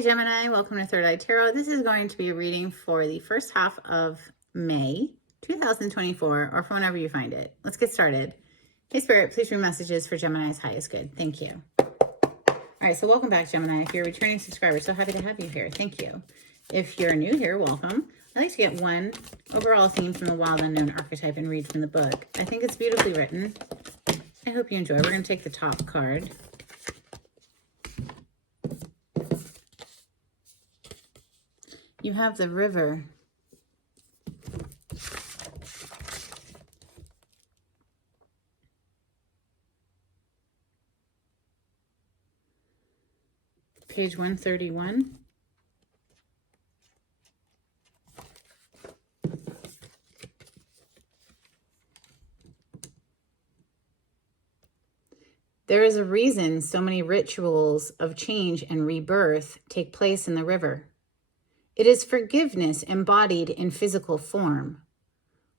Hi Gemini, welcome to Third Eye Tarot. This is going to be a reading for the first half of May 2024, or for whenever you find it. Let's get started. Hey Spirit, please read messages for Gemini's highest good. Thank you. All right, so welcome back, Gemini. If you're a returning subscriber, so happy to have you here. Thank you. If you're new here, welcome. I like to get one overall theme from the Wild Unknown archetype and read from the book. I think it's beautifully written. I hope you enjoy. We're going to take the top card. You have the River. Page 131. There is a reason so many rituals of change and rebirth take place in the river. It is forgiveness embodied in physical form.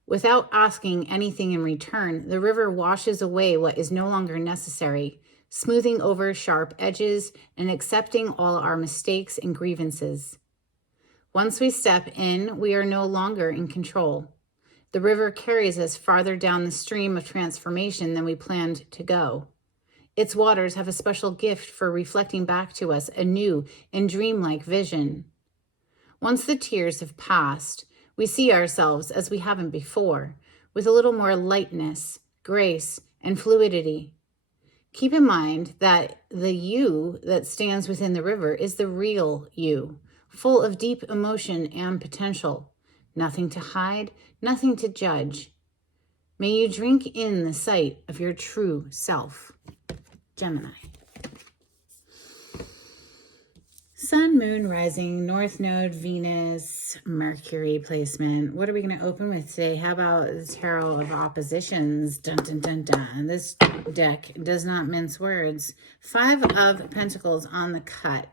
Without asking anything in return, the river washes away what is no longer necessary, smoothing over sharp edges and accepting all our mistakes and grievances. Once we step in, we are no longer in control. The river carries us farther down the stream of transformation than we planned to go. Its waters have a special gift for reflecting back to us a new and dreamlike vision. Once the tears have passed, we see ourselves as we haven't before, with a little more lightness, grace, and fluidity. Keep in mind that the you that stands within the river is the real you, full of deep emotion and potential. Nothing to hide, nothing to judge. May you drink in the sight of your true self. Gemini. Sun, Moon, Rising, North Node, Venus, Mercury placement. What are we going to open with today? How about the Tarot of Oppositions? Dun, dun, dun, dun. This deck does not mince words. 5 of Pentacles on the cut.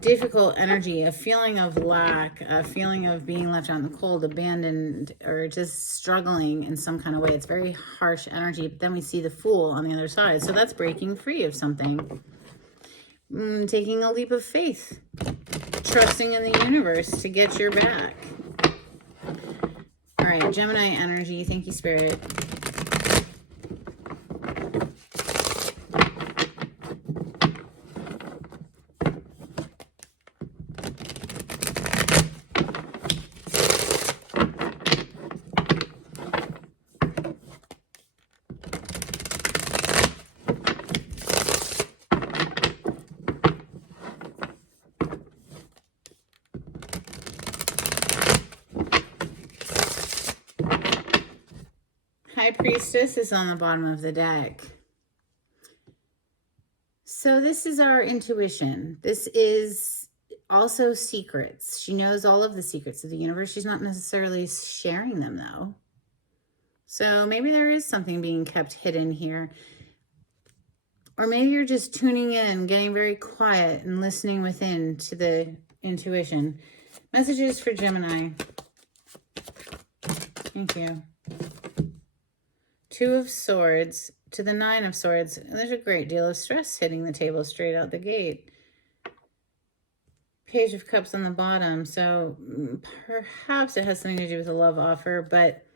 Difficult energy, a feeling of lack, a feeling of being left out in the cold, abandoned, or just struggling in some kind of way. It's very harsh energy. But then we see the Fool on the other side. So that's breaking free of something. Taking a leap of faith, trusting in the universe to get your back. All right, Gemini energy. Thank you, Spirit. High Priestess is on the bottom of the deck. So this is our intuition. This is also secrets. She knows all of the secrets of the universe. She's not necessarily sharing them, though. So maybe there is something being kept hidden here. Or maybe you're just tuning in, getting very quiet and listening within to the intuition. Messages for Gemini. Thank you. 2 of Swords to the 9 of Swords. And there's a great deal of stress hitting the table straight out the gate. Page of Cups on the bottom. So perhaps it has something to do with a love offer, but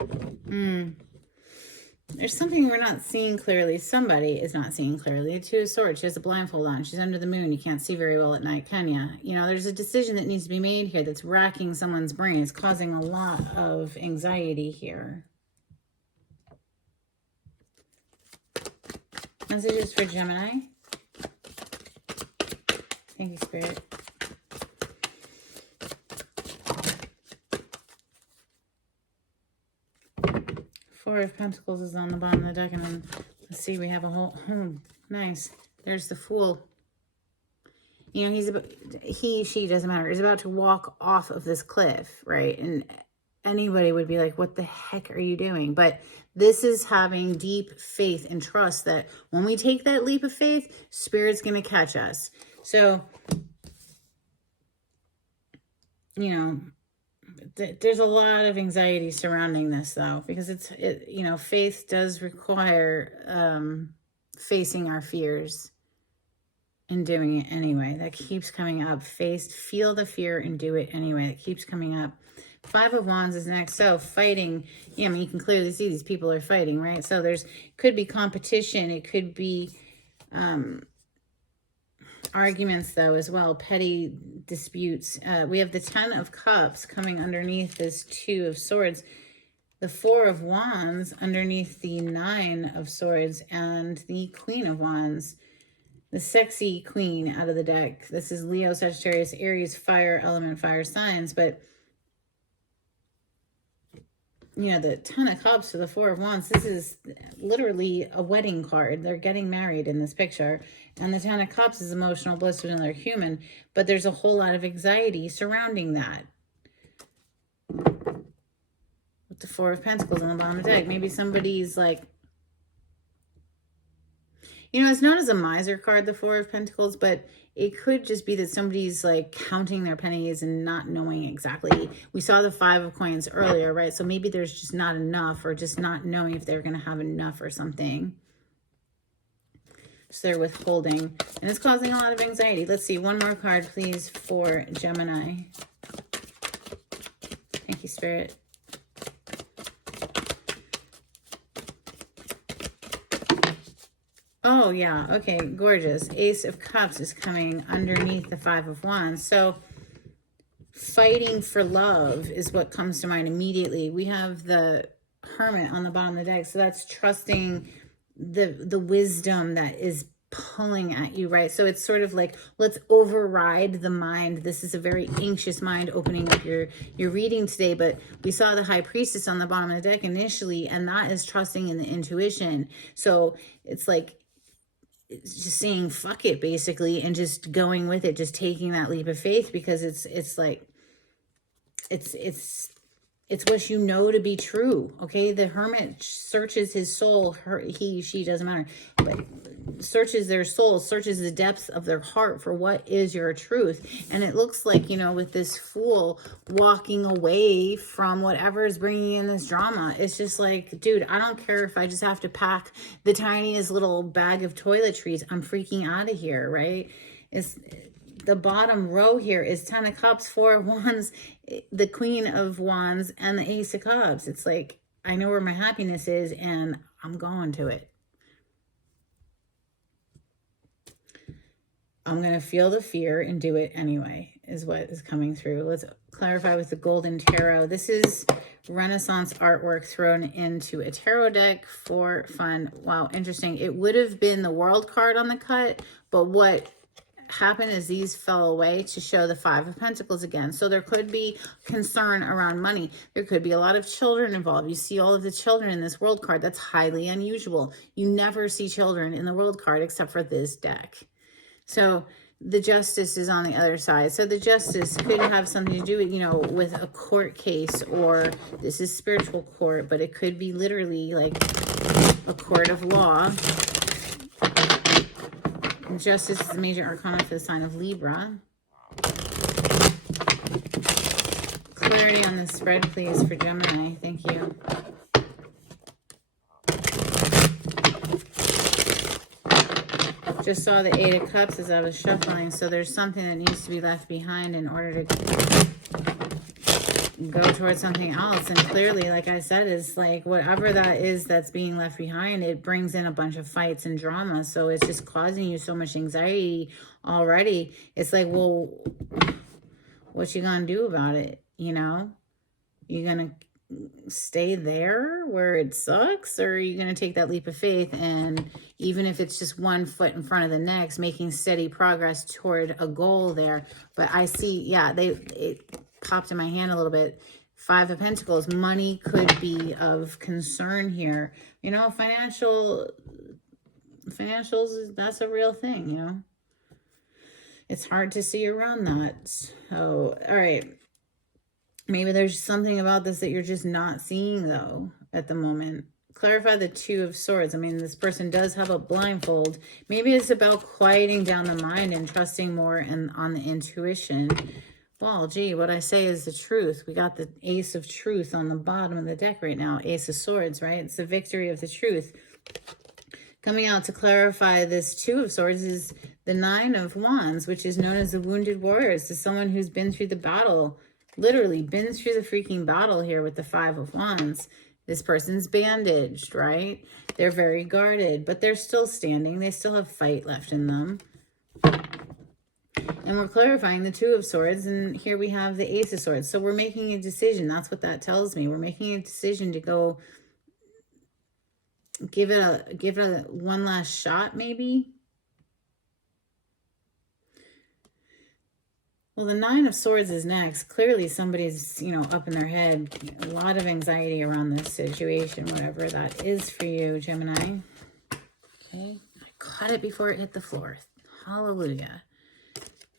there's something we're not seeing clearly. Somebody is not seeing clearly. The 2 of Swords. She has a blindfold on. She's under the moon. You can't see very well at night, can you? You know, there's a decision that needs to be made here that's racking someone's brain. It's causing a lot of anxiety here. Messages for Gemini. Thank you, Spirit. Four of Pentacles is on the bottom of the deck, and then let's see, we have a whole, nice. There's the Fool. You know, she, doesn't matter, is about to walk off of this cliff, right? And anybody would be like, what the heck are you doing? But this is having deep faith and trust that when we take that leap of faith, Spirit's going to catch us. So, you know, there's a lot of anxiety surrounding this, though, because you know, faith does require facing our fears. and doing it anyway. That keeps coming up. Feel the fear and do it anyway. That keeps coming up. Five of Wands is next. So fighting. Yeah, I mean, you can clearly see these people are fighting, right? So could be competition. It could be arguments, though, as well. Petty disputes. We have the Ten of Cups coming underneath this Two of Swords. The Four of Wands underneath the Nine of Swords. And the Queen of Wands. The sexy queen out of the deck. This is Leo, Sagittarius, Aries, fire element, fire signs. But, you know, the Ten of Cups to the Four of Wands, this is literally a wedding card. They're getting married in this picture. And the Ten of Cups is emotional bliss with another human. But there's a whole lot of anxiety surrounding that. With the Four of Pentacles on the bottom of the deck. Maybe somebody's like, you know, it's known as a miser card, the Four of Pentacles, but it could just be that somebody's like counting their pennies and not knowing exactly. We saw the Five of Coins earlier, right? So maybe there's just not enough, or just not knowing if they're going to have enough or something. So they're withholding, and it's causing a lot of anxiety. Let's see, one more card, please, for Gemini. Thank you, Spirit. Oh, yeah. Okay, gorgeous. Ace of Cups is coming underneath the Five of Wands. So fighting for love is what comes to mind immediately. We have the Hermit on the bottom of the deck. So that's trusting the wisdom that is pulling at you, right? So it's sort of like, let's override the mind. This is a very anxious mind opening up your reading today, but we saw the High Priestess on the bottom of the deck initially, and that is trusting in the intuition. So it's like, it's just saying fuck it, basically, and just going with it, just taking that leap of faith, because it's like it's what you know to be true. Okay, the Hermit searches his soul, she, doesn't matter, but searches their soul, searches the depths of their heart for what is your truth. And it looks like, you know, with this Fool walking away from whatever is bringing in this drama, it's just like, dude, I don't care if I just have to pack the tiniest little bag of toiletries, I'm freaking out of here, right? It's the bottom row here is Ten of Cups, Four of Wands, the Queen of Wands, and the Ace of Cups. It's like, I know where my happiness is, and I'm going to it. I'm going to feel the fear and do it anyway, is what is coming through. Let's clarify with the Golden Tarot. This is Renaissance artwork thrown into a tarot deck for fun. Wow, interesting. It would have been the World card on the cut, but what happened is these fell away to show the Five of Pentacles again. So there could be concern around money. There could be a lot of children involved. You see all of the children in this World card. That's highly unusual. You never see children in the World card except for this deck. So the Justice is on the other side. So the Justice could have something to do with, you know, with a court case, or this is spiritual court, but it could be literally like a court of law. Justice is the major arcana for the sign of Libra. Clarity on the spread, please, for Gemini. Thank you. Just saw the Eight of Cups as I was shuffling, so there's something that needs to be left behind in order to go towards something else. And clearly, like I said, is like whatever that is that's being left behind, it brings in a bunch of fights and drama. So it's just causing you so much anxiety already. It's like, well, what you gonna do about it? You know, you gonna stay there where it sucks, or are you going to take that leap of faith, and even if it's just one foot in front of the next, making steady progress toward a goal there? But I see, yeah, it popped in my hand a little bit. Five of Pentacles, money could be of concern here. You know, financials, that's a real thing, you know. It's hard to see around that. So, all right. Maybe there's something about this that you're just not seeing, though, at the moment. Clarify the Two of Swords. I mean, this person does have a blindfold. Maybe it's about quieting down the mind and trusting more on the intuition. Well, gee, what I say is the truth. We got the Ace of Truth on the bottom of the deck right now. Ace of Swords, right? It's the victory of the truth. Coming out to clarify this Two of Swords is The Nine of Wands, which is known as the Wounded Warriors, is someone who's been through the battle, literally been through the freaking battle here with the Five of Wands. This person's bandaged, right? They're very guarded, but they're still standing. They still have fight left in them. And we're clarifying the Two of Swords, and here we have the Ace of Swords. So we're making a decision. That's what that tells me. We're making a decision to go give it a one last shot, maybe. Well, the Nine of Swords is next. Clearly somebody's, you know, up in their head. A lot of anxiety around this situation, whatever that is for you, Gemini. Okay, I caught it before it hit the floor. Hallelujah.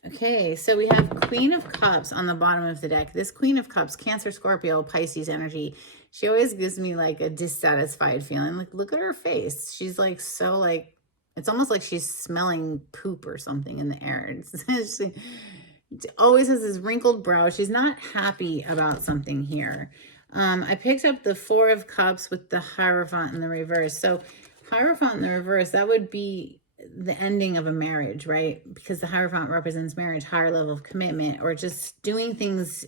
Okay, so we have Queen of Cups on the bottom of the deck. This Queen of Cups, Cancer, Scorpio, Pisces energy. She always gives me like a dissatisfied feeling. Like, look at her face. She's like, so like, it's almost like she's smelling poop or something in the air. She always has this wrinkled brow. She's not happy about something here. I picked up the Four of Cups with the Hierophant in the reverse. So Hierophant in the reverse, that would be the ending of a marriage, right? Because the Hierophant represents marriage, higher level of commitment, or just doing things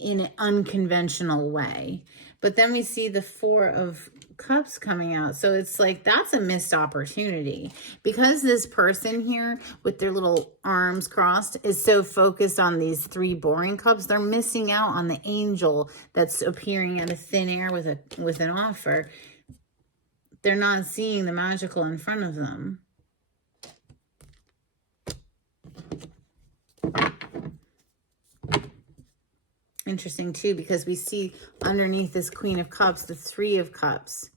in an unconventional way. But then we see the Four of Cups coming out. So it's like, that's a missed opportunity, because this person here with their little arms crossed is so focused on these three boring cups. They're missing out on the angel that's appearing out of thin air with an offer. They're not seeing the magical in front of them. Interesting too, because we see underneath this Queen of Cups, the Three of Cups.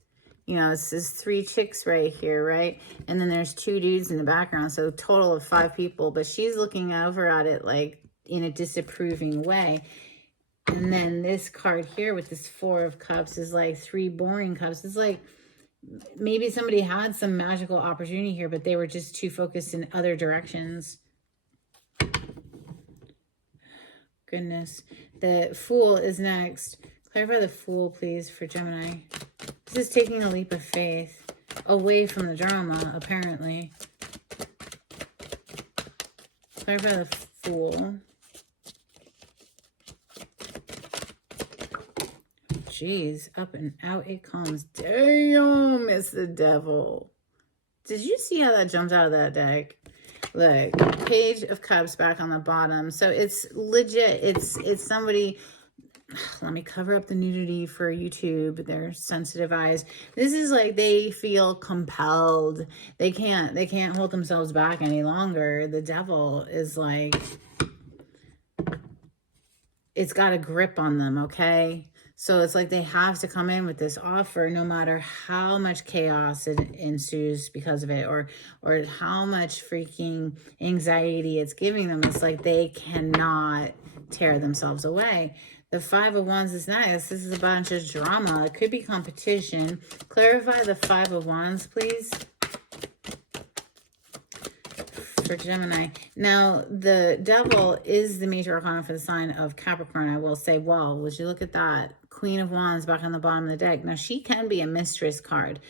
You know, it's this three chicks right here, right? And then there's two dudes in the background, so a total of 5 people. But she's looking over at it like in a disapproving way. And then this card here with this Four of Cups is like 3 boring cups. It's like, maybe somebody had some magical opportunity here, but they were just too focused in other directions. Goodness. The Fool is next. Clarify the Fool, please, for Gemini. This is taking a leap of faith away from the drama, apparently. Clarify the Fool. Jeez, up and out it comes. Damn, it's the Devil. Did you see how that jumps out of that deck? Look, Page of Cups back on the bottom. So it's legit. It's somebody. Let me cover up the nudity for YouTube. Their sensitive eyes. This is like they feel compelled. They can't hold themselves back any longer. The Devil is like, it's got a grip on them, okay? So it's like they have to come in with this offer no matter how much chaos it ensues because of it, or how much freaking anxiety it's giving them. It's like they cannot tear themselves away. The Five of Wands is nice. This is a bunch of drama. It could be competition. Clarify the Five of Wands, please, for Gemini. Now, the Devil is the major arcana for the sign of Capricorn. I will say, well, would you look at that? Queen of Wands back on the bottom of the deck. Now, she can be a mistress card.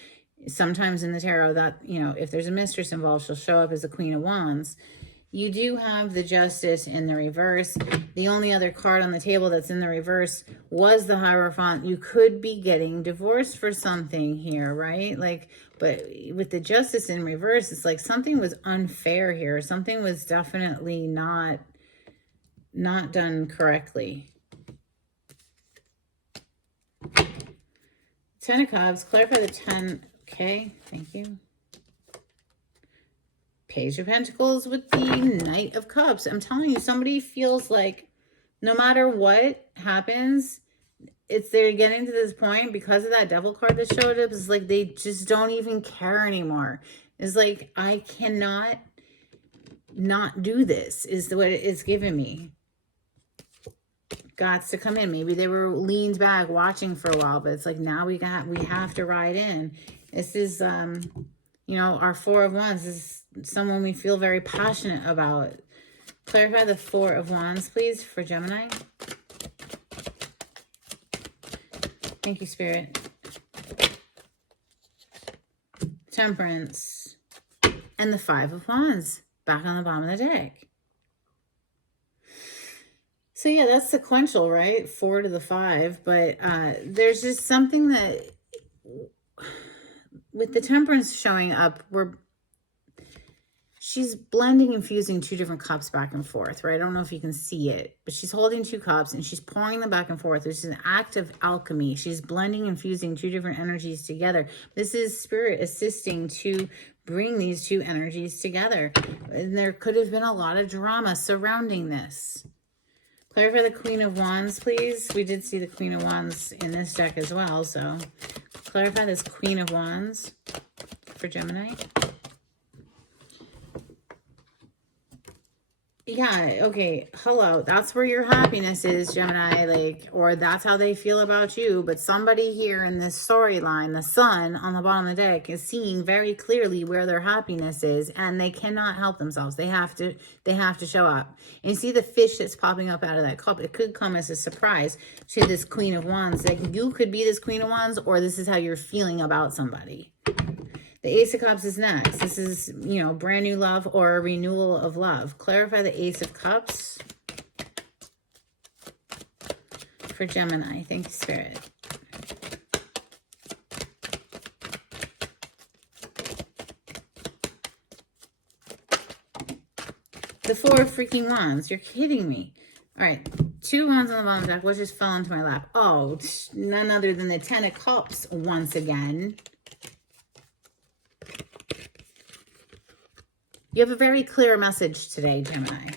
Sometimes in the tarot, that, you know, if there's a mistress involved, she'll show up as the Queen of Wands. You do have the Justice in the reverse. The only other card on the table that's in the reverse was the Hierophant. You could be getting divorced for something here, right? Like, but with the Justice in reverse, it's like something was unfair here. Something was definitely not done correctly. Ten of Cups, clarify the 10. Okay, thank you. Page of Pentacles with the Knight of Cups. I'm telling you, somebody feels like no matter what happens, they're getting to this point because of that Devil card that showed up. It's like they just don't even care anymore. It's like, I cannot not do this, is what it's giving me. Gots to come in. Maybe they were leaned back watching for a while, but it's like now we have to ride in. This is you know, our Four of Wands is someone we feel very passionate about. Clarify the Four of Wands, please, for Gemini. Thank you, Spirit. Temperance. and the Five of Wands back on the bottom of the deck. So yeah, that's sequential, right? 4 to the 5. But there's just something that with the Temperance showing up, she's blending and fusing 2 different cups back and forth, right? I don't know if you can see it, but she's holding 2 cups and she's pouring them back and forth. This is an act of alchemy. She's blending and fusing 2 different energies together. This is Spirit assisting to bring these 2 energies together. And there could have been a lot of drama surrounding this. Clarify the Queen of Wands, please. We did see the Queen of Wands in this deck as well, so clarify this Queen of Wands for Gemini. Yeah, okay, hello, that's where your happiness is, Gemini, like, or that's how they feel about you. But somebody here in this storyline, the Sun on the bottom of the deck, is seeing very clearly where their happiness is, and they cannot help themselves. They have to show up. And you see the fish that's popping up out of that cup. It could come as a surprise to this Queen of Wands, that you could be this Queen of Wands, or this is how you're feeling about somebody. The Ace of Cups is next. This is, you know, brand new love or a renewal of love. Clarify the Ace of Cups for Gemini. Thank you, Spirit. The 4 of freaking Wands. You're kidding me. All right. 2 Wands on the bottom of the deck. What just fell into my lap? Oh, none other than the 10 of Cups once again. You have a very clear message today, Gemini.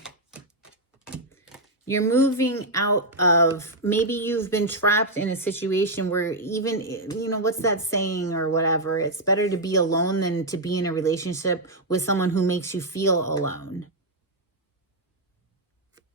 You're moving out of, maybe you've been trapped in a situation where even, you know, what's that saying or whatever? It's better to be alone than to be in a relationship with someone who makes you feel alone.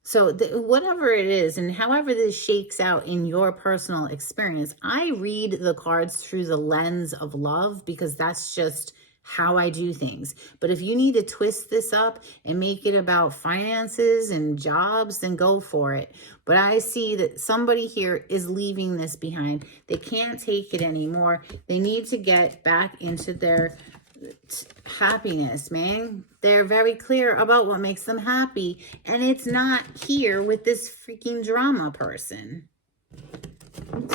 So whatever it is, and however this shakes out in your personal experience, I read the cards through the lens of love because that's just how I do things. But if you need to twist this up and make it about finances and jobs, then go for it. But I see that somebody here is leaving this behind. They can't take it anymore. They need to get back into their happiness, man. They're very clear about what makes them happy, and it's not here with this freaking drama person.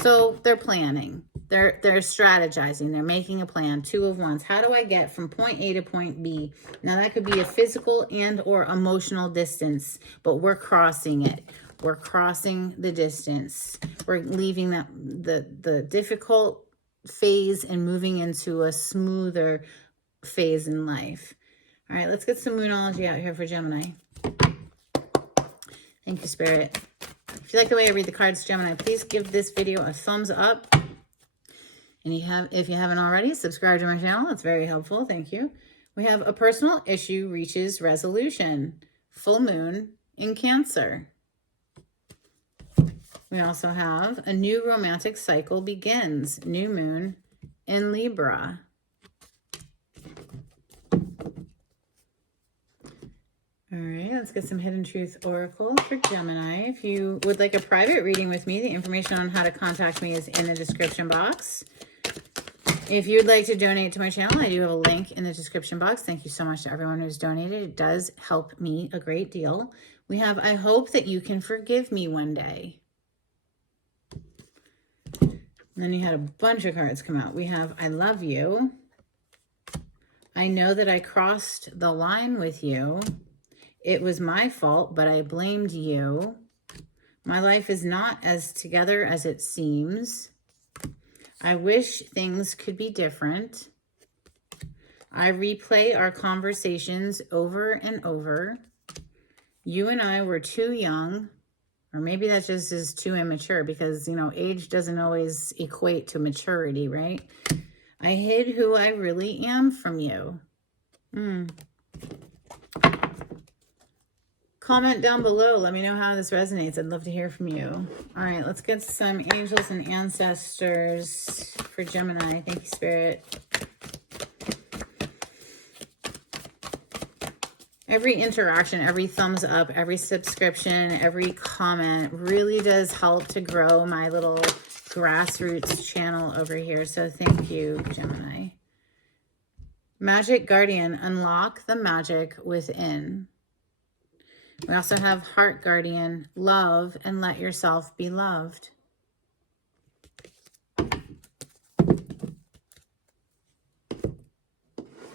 So they're planning. They're strategizing. They're making a plan. 2 of Wands. How do I get from point A to point B? Now that could be a physical and or emotional distance, but we're crossing it. We're crossing the distance. We're leaving the difficult phase and moving into a smoother phase in life. All right, let's get some Moonology out here for Gemini. Thank you, Spirit. If you like the way I read the cards, Gemini, please give this video a thumbs up. And if you haven't already, subscribe to my channel. It's very helpful. Thank you. We have a personal issue reaches resolution. Full moon in Cancer. We also have a new romantic cycle begins. New moon in Libra. All right, let's get some Hidden Truth Oracle for Gemini. If you would like a private reading with me, the information on how to contact me is in the description box. If you'd like to donate to my channel, I do have a link in the description box. Thank you so much to everyone who's donated. It does help me a great deal. We have, I hope that you can forgive me one day. And then you had a bunch of cards come out. We have, I love you. I know that I crossed the line with you. It was my fault, but I blamed you. My life is not as together as it seems. I wish things could be different. I replay our conversations over and over. You and I were too young, or maybe that just is too immature because, you know, age doesn't always equate to maturity, right? I hid who I really am from you. Comment down below. Let me know how this resonates. I'd love to hear from you. All right, let's get some angels and ancestors for Gemini. Thank you, Spirit. Every interaction, every thumbs up, every subscription, every comment really does help to grow my little grassroots channel over here. So thank you, Gemini. Magic Guardian, unlock the magic within. We also have Heart Guardian, love and let yourself be loved.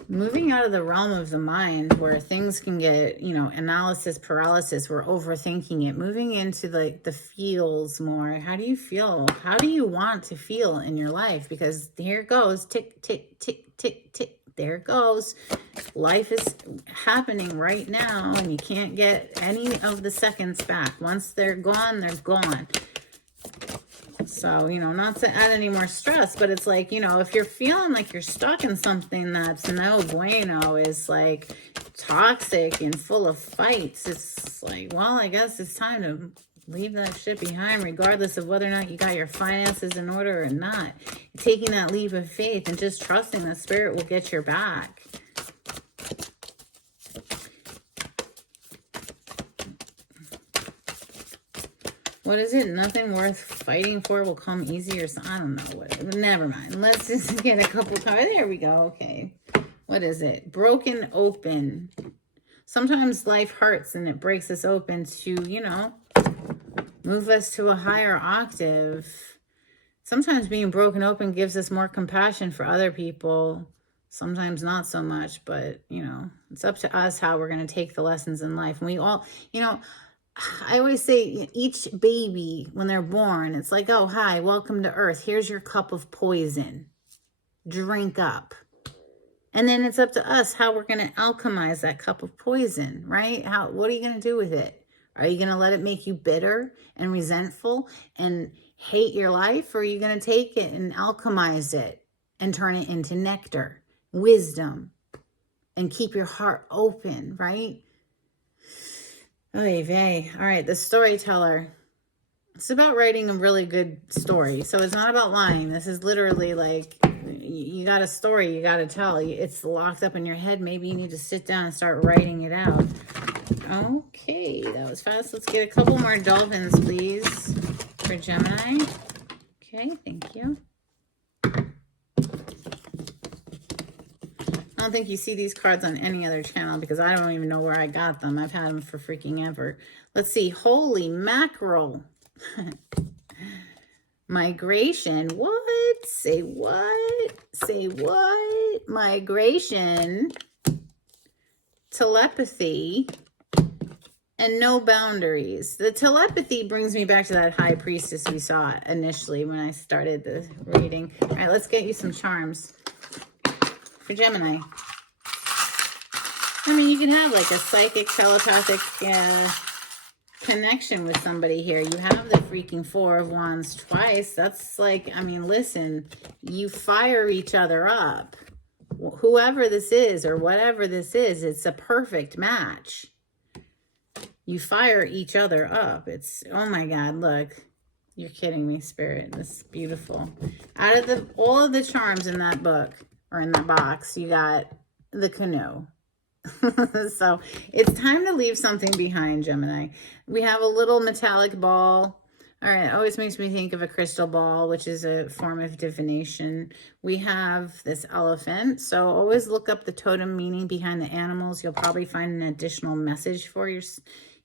Moving out of the realm of the mind where things can get, you know, analysis paralysis, we're overthinking it. Moving into the feels more. How do you feel? How do you want to feel in your life? Because here it goes, tick, tick, tick, tick, tick. There it goes. Life is happening right now, and you can't get any of the seconds back. Once they're gone, they're gone. So, you know, not to add any more stress, but it's like, you know, if you're feeling like you're stuck in something that's no bueno, is like toxic and full of fights, it's like, well, I guess it's time to leave that shit behind, regardless of whether or not you got your finances in order or not. Taking that leap of faith and just trusting that spirit will get your back. What is it? Nothing worth fighting for will come easy, or I don't know what. Never mind. Let's just get a couple cards. There we go. Okay. What is it? Broken open. Sometimes life hurts and it breaks us open to, you know, move us to a higher octave. Sometimes being broken open gives us more compassion for other people. Sometimes not so much, but, you know, it's up to us how we're going to take the lessons in life. And we all, you know, I always say each baby, when they're born, it's like, oh, hi, welcome to Earth. Here's your cup of poison. Drink up. And then it's up to us how we're going to alchemize that cup of poison, right? What are you going to do with it? Are you going to let it make you bitter and resentful and hate your life? Or are you going to take it and alchemize it and turn it into nectar, wisdom, and keep your heart open, right? Oy vey. All right, the storyteller. It's about writing a really good story. So it's not about lying. This is literally like, you got a story you got to tell. It's locked up in your head. Maybe you need to sit down and start writing it out. Okay, that was fast. Let's get a couple more dolphins, please, for Gemini. Okay, thank you. I don't think you see these cards on any other channel because I don't even know where I got them. I've had them for freaking ever. Let's see. Holy mackerel. Migration. What? Say what? Say what? Migration. Telepathy. And no boundaries. The telepathy brings me back to that high priestess we saw initially when I started the reading. All right, let's get you some charms for Gemini. I mean, you can have like a psychic, telepathic connection with somebody here. You have the freaking Four of Wands twice. That's like, I mean, listen, you fire each other up. Whoever this is or whatever this is, it's a perfect match. You fire each other up. It's, oh my God, look. You're kidding me, Spirit. This is beautiful. Out of all of the charms in that book, or in that box, you got the canoe. So it's time to leave something behind, Gemini. We have a little metallic ball. All right, it always makes me think of a crystal ball, which is a form of divination. We have this elephant. So always look up the totem meaning behind the animals. You'll probably find an additional message for your,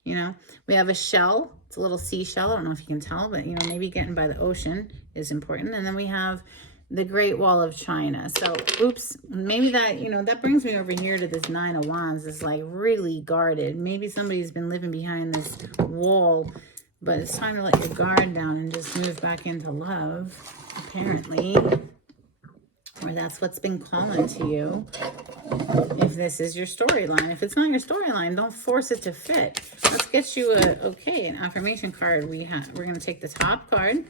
you know. We have a shell. It's a little seashell. I don't know if you can tell, but, you know, maybe getting by the ocean is important. And then we have the Great Wall of China. So, oops, maybe that, you know, that brings me over here to this Nine of Wands. It's like really guarded. Maybe somebody's been living behind this wall, but it's time to let your guard down and just move back into love, apparently. Or that's what's been calling to you. If this is your storyline. If it's not your storyline, don't force it to fit. Let's get you an affirmation card. We're going to take the top card.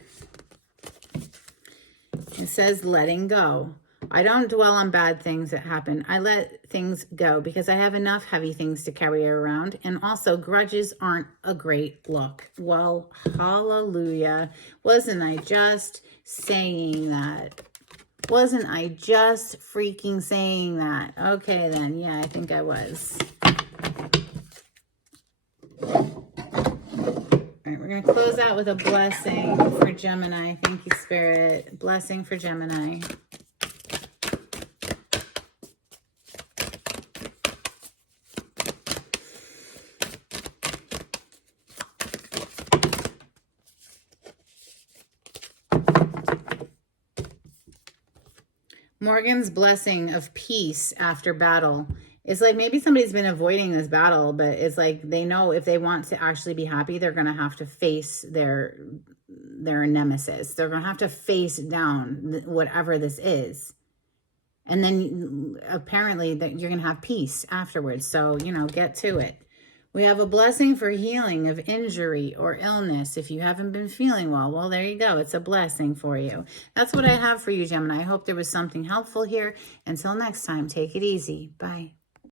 It says letting go. I don't dwell on bad things that happen. I let things go because I have enough heavy things to carry around. And also, grudges aren't a great look. Well, hallelujah. Wasn't I just saying that? Wasn't I just freaking saying that? Okay, then. Yeah, I think I was. All right, we're going to close out with a blessing for Gemini. Thank you, Spirit. Blessing for Gemini. Morgan's blessing of peace after battle. It's like maybe somebody's been avoiding this battle, but it's like they know if they want to actually be happy, they're going to have to face their nemesis. They're going to have to face down whatever this is. And then apparently that you're going to have peace afterwards. So, you know, get to it. We have a blessing for healing of injury or illness. If you haven't been feeling well, there you go. It's a blessing for you. That's what I have for you, Gemini. I hope there was something helpful here. Until next time, take it easy. Bye.